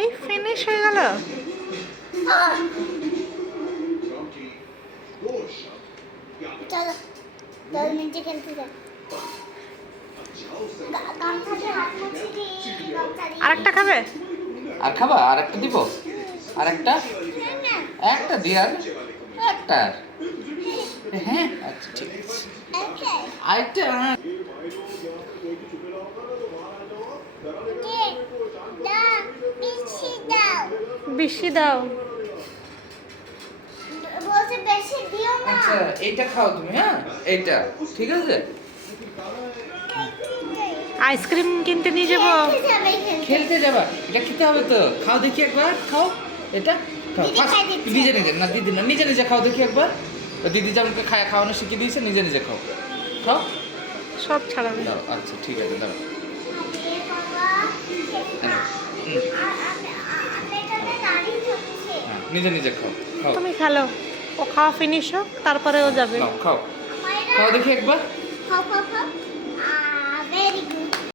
এই ফিনিশ হয়ে গেল। চলো চলো নিচে খেলতে যাও। গামছা দিয়ে হাত মুছে দিই, গামছা দিয়ে। আরেকটা খাবে? আর খাবা? আর একটা দিব? আর একটা? হ্যাঁ না, একটা দি আর একটা। হ্যাঁ আচ্ছা ঠিক আছে। একটাই। আরেকটা কে? দাও, বেশি দাও। বেশি দাও। বলছে বেশি দিও না। আচ্ছা এইটা খাও তুমি, হ্যাঁ এইটা ঠিক আছে। আইসক্রিম কিনতে নিয়ে যাবো। খেলতে যাবে, খেলতে। খেলতে যাবা? এটা খেতে হবে তো, খাও দেখি একবার, খাও এটা খাও। দিদি ফার্স্ট খাই দিচ্ছে। নিজে নিজে, না দিদি না, নিজে নিজে খাও দেখি একবার। তো দিদি যেমনকে খাওয়ানো শিখিয়ে দিয়েছে, নিজে নিজে খাও, খাও সব ছাড়াবে। দাও। আচ্ছা ঠিক আছে দাও। আরে বাবা, খেলনা। আমি এখানে দাঁড়িয়ে থাকছে। হ্যাঁ নিজে নিজে খাও, খাও তুমি খেলো, ও খাওয়া ফিনিশ হোক তারপরে ও যাবে। নাও, খাও মায়েরা, খাও দেখি একবার। খাও খাও খাও।